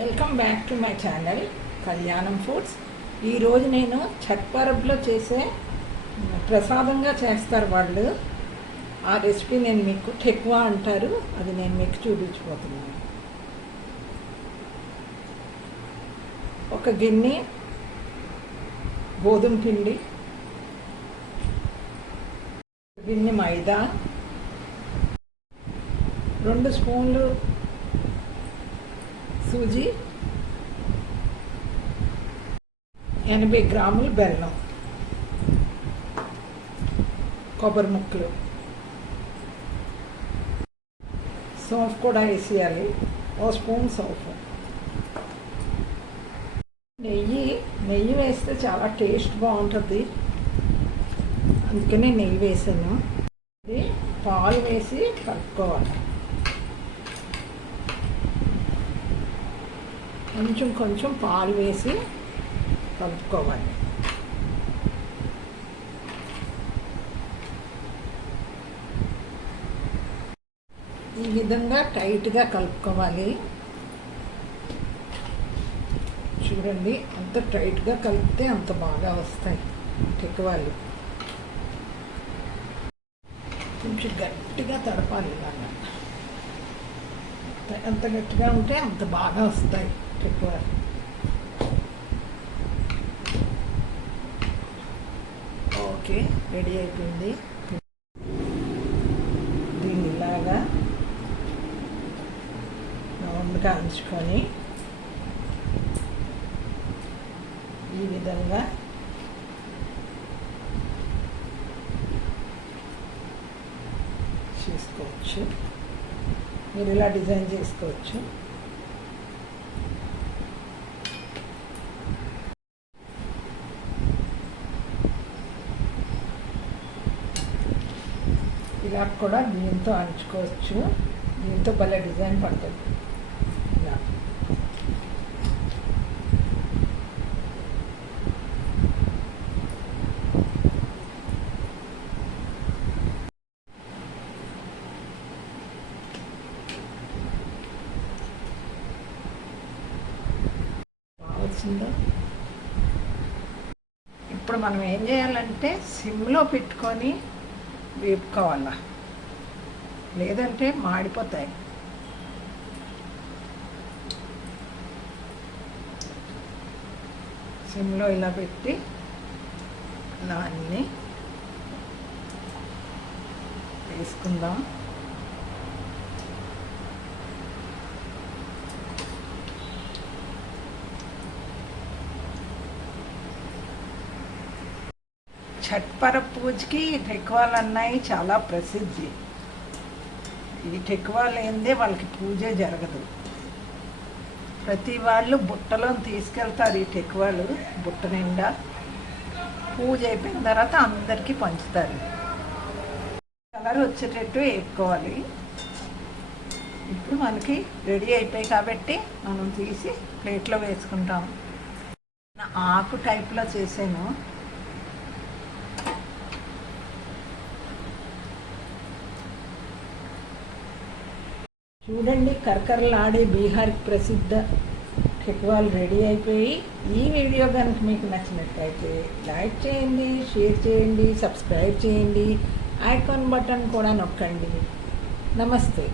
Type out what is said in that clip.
Welcome back to my channel కళ్యాణం foods. ఈరోజు నేను ఛట్ పరబ్లో చేసే ప్రసాదంగా చేస్తారు వాళ్ళు. ఆ రెసిపీ నేను మీకు ఠెక్వా అంటారు, అది నేను మీకు చూపించబోతున్నాను. ఒక గిన్నె గోధుమ పిండి, గిన్నె మైదా, 2 స్పూన్లు సూజీ, 80 గ్రాములు బెల్లం, కొబ్బరి ముక్కలు, సోంఫ్ కూడా వేసేయాలి, 1 స్పూన్ సోంఫ్. నెయ్యి వేస్తే చాలా టేస్ట్ బాగుంటుంది, అందుకని నెయ్యి వేసాను. ఇది పాలు వేసి కలుపుకోవాలి. కొంచెం పాలు వేసి కలుపుకోవాలి. ఈ విధంగా టైట్గా కలుపుకోవాలి. చూడండి, అంత టైట్గా కలిపితే అంత బాగా వస్తాయి ఠెక్వాలు. కొంచెం గట్టిగా తడపాలి. ఇలాగా ఎంత గట్టిగా ఉంటే అంత బాగా వస్తాయి ఠెక్వాలు. ఓకే, రెడీ అయిపోయింది. దీన్ని ఇలాగా రౌండ్గా అంచుకొని ఈ విధంగా చేసుకోవచ్చు. మీరు ఇలా డిజైన్ చేసుకోవచ్చు. ఇలా కూడా దీంతో అంచుకోవచ్చు. దీంతో భలే డిజైన్ పడుతుంది. ఇలా వచ్చిందో. ఇప్పుడు మనం ఏం చేయాలంటే సిమ్లో పెట్టుకొని వేపుకోవాలా, లేదంటే మాడిపోతాయి. సిమ్లో ఇలా పెట్టి ఇలా అన్నీ వేసుకుందాం. ఛట్ పరబ్ పూజకి ఠెక్వాలు అన్నాయి చాలా ప్రసిద్ధి. ఈ ఠెక్వాలు ఏందే వాళ్ళకి పూజే జరగదు. ప్రతి వాళ్ళు బుట్టలో తీసుకెళ్తారు ఈ ఠెక్వాలు. బుట్ట నిండా పూజ అయిపోయిన తర్వాత అందరికీ పంచుతారు. కలర్ వచ్చేటట్టు వేసుకోవాలి. ఇప్పుడు మనకి రెడీ అయిపోయాయి కాబట్టి మనం తీసి ప్లేట్లో వేసుకుంటాం. ఆకు టైప్లో చేసాను. చూడండి, కరకరలాడే బీహార్కి ప్రసిద్ధ ఠెక్వాలు రెడీ అయిపోయి. ఈ వీడియో కనుక మీకు నచ్చినట్లయితే లైక్ చేయండి, షేర్ చేయండి, సబ్స్క్రైబ్ చేయండి, ఐకాన్ బటన్ కూడా నొక్కండి. నమస్తే.